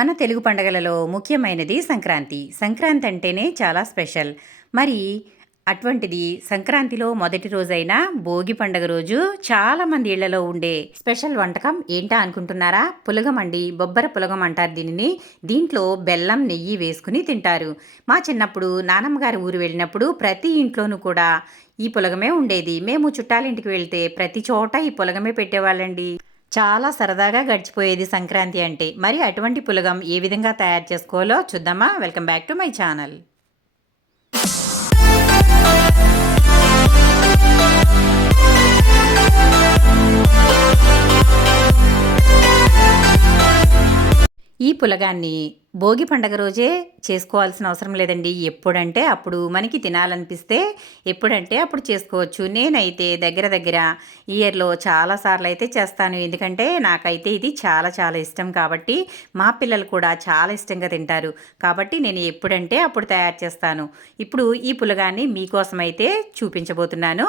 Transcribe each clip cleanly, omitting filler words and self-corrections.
మన తెలుగు పండగలలో ముఖ్యమైనది సంక్రాంతి. సంక్రాంతి అంటేనే చాలా స్పెషల్. మరి అటువంటిది సంక్రాంతిలో మొదటి రోజైన భోగి పండగ రోజు చాలామంది ఇళ్లలో ఉండే స్పెషల్ వంటకం ఏంటా అనుకుంటున్నారా? పులగం అండి. బొబ్బర పులగం అంటారు దీనిని. దీంట్లో బెల్లం, నెయ్యి వేసుకుని తింటారు. మా చిన్నప్పుడు నానమ్మ గారి ఊరు వెళ్ళినప్పుడు ప్రతి ఇంట్లోనూ కూడా ఈ పులగమే ఉండేది. మేము చుట్టాలింటికి వెళ్తే ప్రతి చోట ఈ పులగమే పెట్టేవాళ్ళండి. చాలా సరదాగా గడిచిపోయేది సంక్రాంతి అంటే. మరి అటువంటి పులగం ఏ విధంగా తయారు చేసుకోవాలో చూద్దామా? Welcome back to my channel. ఈ పులగాన్ని భోగి పండగ రోజే చేసుకోవాల్సిన అవసరం లేదండి. ఎప్పుడంటే అప్పుడు మనకి తినాలనిపిస్తే ఎప్పుడంటే అప్పుడు చేసుకోవచ్చు. నేనైతే దగ్గర దగ్గర ఇయర్‌లో చాలా సార్లయితే చేస్తాను. ఎందుకంటే నాకైతే ఇది చాలా చాలా ఇష్టం కాబట్టి, మా పిల్లలు కూడా చాలా ఇష్టంగా తింటారు. కాబట్టి నేను ఎప్పుడంటే అప్పుడు తయారు చేస్తాను. ఇప్పుడు ఈ పులగాన్ని మీకోసమైతే చూపించబోతున్నాను.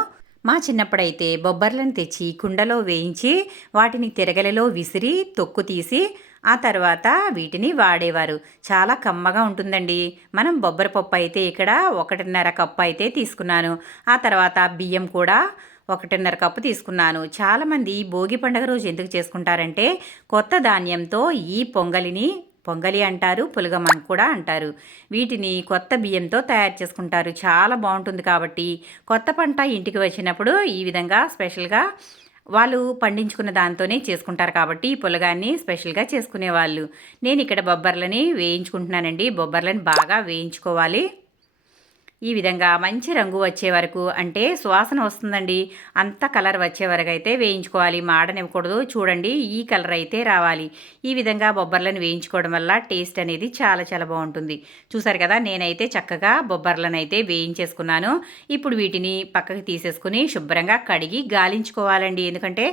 మా చిన్నప్పుడైతే బొబ్బర్లను తెచ్చి కుండలో వేయించి వాటిని తిరగలిలో విసిరి తొక్కు తీసి ఆ తర్వాత వీటిని వాడేవారు. చాలా కమ్మగా ఉంటుందండి. మనం బొబ్బర పప్పు అయితే ఇక్కడ 1.5 కప్పు అయితే తీసుకున్నాను. ఆ తర్వాత బియ్యం కూడా 1.5 కప్పు తీసుకున్నాను. చాలామంది భోగి పండుగ రోజు ఎందుకు చేసుకుంటారంటే కొత్త ధాన్యంతో ఈ పొంగలి అంటారు, పులగం అని కూడా అంటారు. వీటిని కొత్త బియ్యంతో తయారు చేసుకుంటారు. చాలా బాగుంటుంది కాబట్టి కొత్త పంట ఇంటికి వచ్చినప్పుడు ఈ విధంగా స్పెషల్గా వాళ్ళు పండించుకున్న దాంతోనే చేసుకుంటారు కాబట్టి ఈ పులగాన్ని స్పెషల్గా చేసుకునేవాళ్ళు. నేను ఇక్కడ బొబ్బర్లని వేయించుకుంటున్నానండి. బొబ్బర్లని బాగా వేయించుకోవాలి. ఈ విధంగా మంచి రంగు వచ్చే వరకు, అంటే సువాసన వస్తుందండి, అంత కలర్ వచ్చే వరకు అయితే వేయించుకోవాలి. మాడనివ్వకూడదు. చూడండి, ఈ కలర్ అయితే రావాలి. ఈ విధంగా బొబ్బర్లను వేయించుకోవడం వల్ల టేస్ట్ అనేది చాలా చాలా బాగుంటుంది. చూసారు కదా, నేనైతే చక్కగా బొబ్బర్లను అయితే వేయించేసుకున్నాను. ఇప్పుడు వీటిని పక్కకి తీసేసుకుని శుభ్రంగా కడిగి గాలించుకోవాలండి. ఎందుకంటే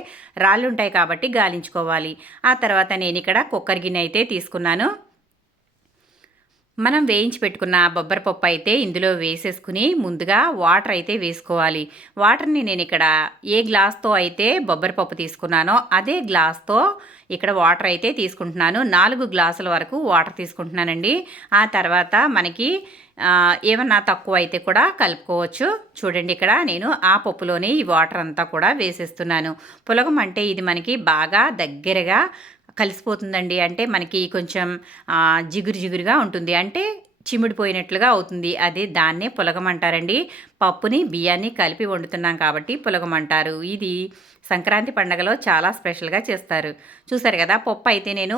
రాళ్ళు ఉంటాయి కాబట్టి గాలించుకోవాలి. ఆ తర్వాత నేను ఇక్కడ కుక్కర్ గిన్నె అయితే తీసుకున్నాను. మనం వేయించి పెట్టుకున్న బొబ్బర పప్పు అయితే ఇందులో వేసేసుకుని ముందుగా వాటర్ అయితే వేసుకోవాలి. వాటర్ని నేను ఇక్కడ ఏ గ్లాస్తో అయితే బొబ్బర పప్పు తీసుకున్నానో అదే గ్లాస్తో ఇక్కడ వాటర్ అయితే తీసుకుంటున్నాను. 4 గ్లాసుల వరకు వాటర్ తీసుకుంటున్నానండి. ఆ తర్వాత మనకి ఏమన్నా తక్కువ అయితే కూడా కలుపుకోవచ్చు. చూడండి, ఇక్కడ నేను ఆ పప్పులోనే ఈ వాటర్ అంతా కూడా వేసేస్తున్నాను. పులగం అంటే ఇది మనకి బాగా దగ్గరగా కలిసిపోతుందండి. అంటే మనకి కొంచెం జిగురు జిగురుగా ఉంటుంది. అంటే చిమిడిపోయినట్లుగా అవుతుంది. అదే దాన్నే పులగం అంటారండి. పప్పుని బియ్యాన్ని కలిపి వండుతున్నాం కాబట్టి పులగం అంటారు. ఇది సంక్రాంతి పండగలో చాలా స్పెషల్గా చేస్తారు. చూసారు కదా, పప్పు అయితే నేను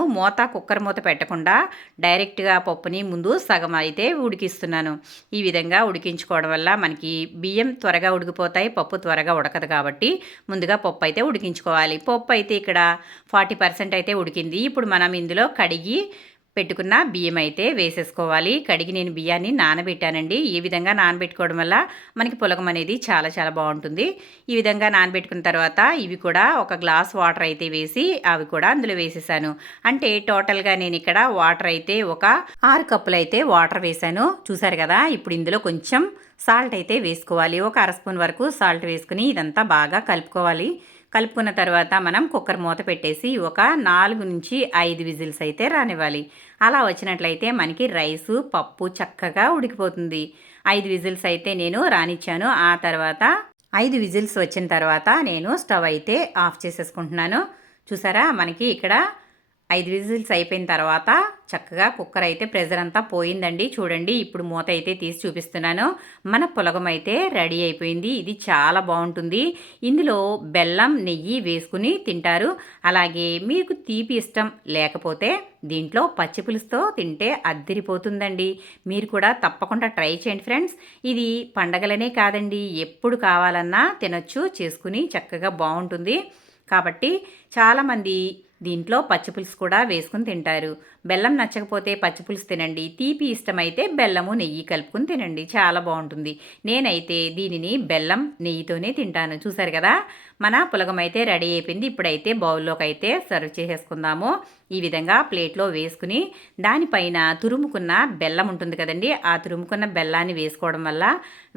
కుక్కర్ మూత పెట్టకుండా డైరెక్ట్గా పప్పుని ముందు సగం అయితే ఉడికిస్తున్నాను. ఈ విధంగా ఉడికించుకోవడం వల్ల మనకి బియ్యం త్వరగా ఉడికిపోతాయి, పప్పు త్వరగా ఉడకదు కాబట్టి ముందుగా పప్పు అయితే ఉడికించుకోవాలి. పప్పు అయితే ఇక్కడ 40% అయితే ఉడికింది. ఇప్పుడు మనం ఇందులో కడిగి పెట్టుకున్న బియ్యం అయితే వేసేసుకోవాలి. కడిగి నేను బియ్యాన్ని నానబెట్టానండి. ఈ విధంగా నానబెట్టుకోవడం వల్ల మనకి పులగం అనేది చాలా చాలా బాగుంటుంది. ఈ విధంగా నానబెట్టుకున్న తర్వాత ఇవి కూడా ఒక గ్లాస్ వాటర్ అయితే వేసి అవి కూడా అందులో వేసేసాను. అంటే టోటల్గా నేను ఇక్కడ వాటర్ అయితే ఒక 6 కప్పులు అయితే వాటర్ వేసాను. చూసారు కదా, ఇప్పుడు ఇందులో కొంచెం సాల్ట్ అయితే వేసుకోవాలి. ఒక అర స్పూన్ వరకు సాల్ట్ వేసుకుని ఇదంతా బాగా కలుపుకోవాలి. కలుపుకున్న తర్వాత మనం కుక్కర్ మూత పెట్టేసి ఒక 4 నుంచి 5 విజిల్స్ అయితే రానివ్వాలి. అలా వచ్చినట్లయితే మనకి రైసు పప్పు చక్కగా ఉడికిపోతుంది. 5 విజిల్స్ అయితే నేను రానిచ్చాను. ఆ తర్వాత 5 విజిల్స్ వచ్చిన తర్వాత నేను స్టవ్ అయితే ఆఫ్ చేసేసుకుంటున్నాను. చూసారా, మనకి ఇక్కడ 5 విజిల్స్ అయిపోయిన తర్వాత చక్కగా కుక్కర్ అయితే ప్రెజర్ అంతా పోయిందండి. చూడండి, ఇప్పుడు మూత అయితే తీసి చూపిస్తున్నాను. మన పులగం అయితే రెడీ అయిపోయింది. ఇది చాలా బాగుంటుంది. ఇందులో బెల్లం, నెయ్యి వేసుకుని తింటారు. అలాగే మీకు తీపి ఇష్టం లేకపోతే దీంట్లో పచ్చి పులుసుతో తింటే అద్దిరిపోతుందండి. మీరు కూడా తప్పకుండా ట్రై చేయండి ఫ్రెండ్స్. ఇది పండగలనే కాదండి, ఎప్పుడు కావాలన్నా తినొచ్చు, చేసుకుని చక్కగా బాగుంటుంది. కాబట్టి చాలామంది దీంట్లో పచ్చిపులుసు కూడా వేసుకుని తింటారు. బెల్లం నచ్చకపోతే పచ్చిపులుసు తినండి. తీపి ఇష్టమైతే బెల్లము, నెయ్యి కలుపుకుని తినండి, చాలా బాగుంటుంది. నేనైతే దీనిని బెల్లం నెయ్యితోనే తింటాను. చూసారు కదా, మన పులగం అయితే రెడీ అయిపోయింది. ఇప్పుడైతే బౌల్లోకి అయితే సర్వ్ చేసేసుకుందాము. ఈ విధంగా ప్లేట్లో వేసుకుని దానిపైన తురుముకున్న బెల్లం ఉంటుంది కదండి, ఆ తురుముకున్న బెల్లాన్ని వేసుకోవడం వల్ల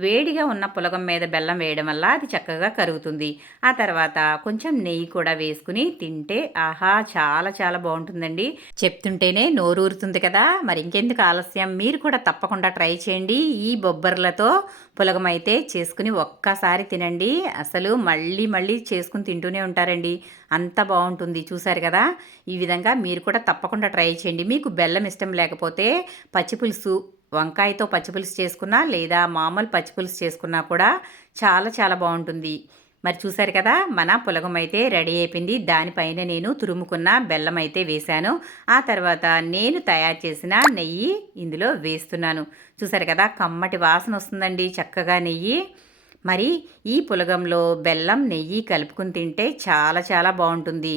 వేడిగా ఉన్న పులగం మీద బెల్లం వేయడం వల్ల అది చక్కగా కరుగుతుంది. ఆ తర్వాత కొంచెం నెయ్యి కూడా వేసుకుని తింటే ఆహా చాలా చాలా బాగుంటుందండి. చెప్తుంటేనే నోరూరుతుంది కదా, మరి ఇంకెందుకు ఆలస్యం, మీరు కూడా తప్పకుండా ట్రై చేయండి. ఈ బొబ్బర్లతో పులగం అయితే చేసుకుని ఒక్కసారి తినండి, అసలు మళ్ళీ మళ్ళీ చేసుకుని తింటూనే ఉంటారండి, అంత బాగుంటుంది. చూసారు కదా, ఈ విధంగా మీరు కూడా తప్పకుండా ట్రై చేయండి. మీకు బెల్లం ఇష్టం లేకపోతే పచ్చిపులుసు, వంకాయతో పచ్చిపులుసు చేసుకున్నా లేదా మామూలు పచ్చిపులుసు చేసుకున్నా కూడా చాలా చాలా బాగుంటుంది. మరి చూసారు కదా, మన పులగం అయితే రెడీ అయిపోయింది. దానిపైన నేను తురుముకున్న బెల్లం అయితే వేశాను. ఆ తర్వాత నేను తయారు చేసిన నెయ్యి ఇందులో వేస్తున్నాను. చూసారు కదా, కమ్మటి వాసన వస్తుందండి చక్కగా నెయ్యి. మరి ఈ పులగంలో బెల్లం నెయ్యి కలుపుకుని తింటే చాలా చాలా బాగుంటుంది.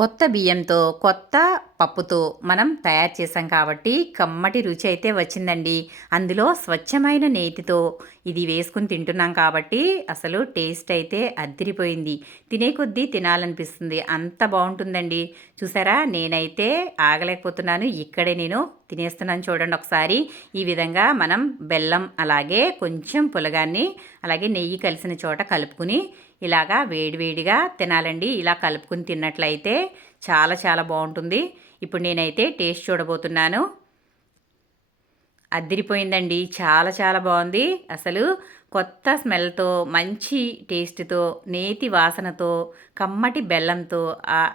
కొత్త బియ్యంతో కొత్త పప్పుతో మనం తయారు చేసాం కాబట్టి కమ్మటి రుచి అయితే వచ్చిందండి. అందులో స్వచ్ఛమైన నేతితో ఇది వేసుకుని తింటున్నాం కాబట్టి అసలు టేస్ట్ అయితే అద్దిరిపోయింది. తినే కొద్దీ తినాలనిపిస్తుంది, అంత బాగుంటుందండి. చూసారా, నేనైతే ఆగలేకపోతున్నాను, ఇక్కడే నేను తినేస్తున్నాను. చూడండి ఒకసారి, ఈ విధంగా మనం బెల్లం అలాగే కొంచెం పులగాన్ని అలాగే నెయ్యి కలిసిన చోట కలుపుకుని ఇలాగా వేడివేడిగా తినాలండి. ఇలా కలుపుకుని తిన్నట్లయితే చాలా చాలా బాగుంటుంది. ఇప్పుడు నేనైతే టేస్ట్ చూడబోతున్నాను. అద్దిరిపోయిందండి, చాలా చాలా బాగుంది. అసలు కొత్త స్మెల్తో, మంచి టేస్ట్తో, నేతి వాసనతో, కమ్మటి బెల్లంతో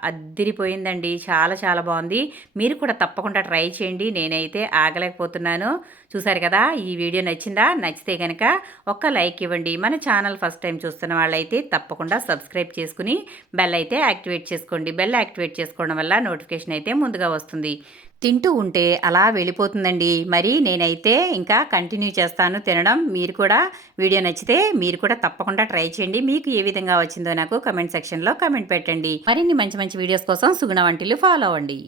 అద్దిరిపోయిందండి, చాలా చాలా బాగుంది. మీరు కూడా తప్పకుండా ట్రై చేయండి, నేనైతే ఆగలేకపోతున్నాను. చూసారు కదా, ఈ వీడియో నచ్చిందా? నచ్చితే కనుక ఒక్క లైక్ ఇవ్వండి. మన ఛానల్ ఫస్ట్ టైం చూస్తున్న వాళ్ళైతే తప్పకుండా సబ్స్క్రైబ్ చేసుకుని బెల్ అయితే యాక్టివేట్ చేసుకోండి. బెల్ యాక్టివేట్ చేసుకోవడం వల్ల నోటిఫికేషన్ అయితే ముందుగా వస్తుంది. తింటూ ఉంటే అలా వెళ్ళిపోతుందండి. మరి నేనైతే ఇంకా కంటిన్యూ చేస్తాను తినడం. మీరు కూడా వీడియో నచ్చితే మీరు కూడా తప్పకుండా ట్రై చేయండి. మీకు ఏ విధంగా వచ్చిందో నాకు కమెంట్ సెక్షన్లో కమెంట్ పెట్టండి. మరిన్ని మంచి మంచి వీడియోస్ కోసం సుగుణ వంటిల్లు ఫాలో అవ్వండి.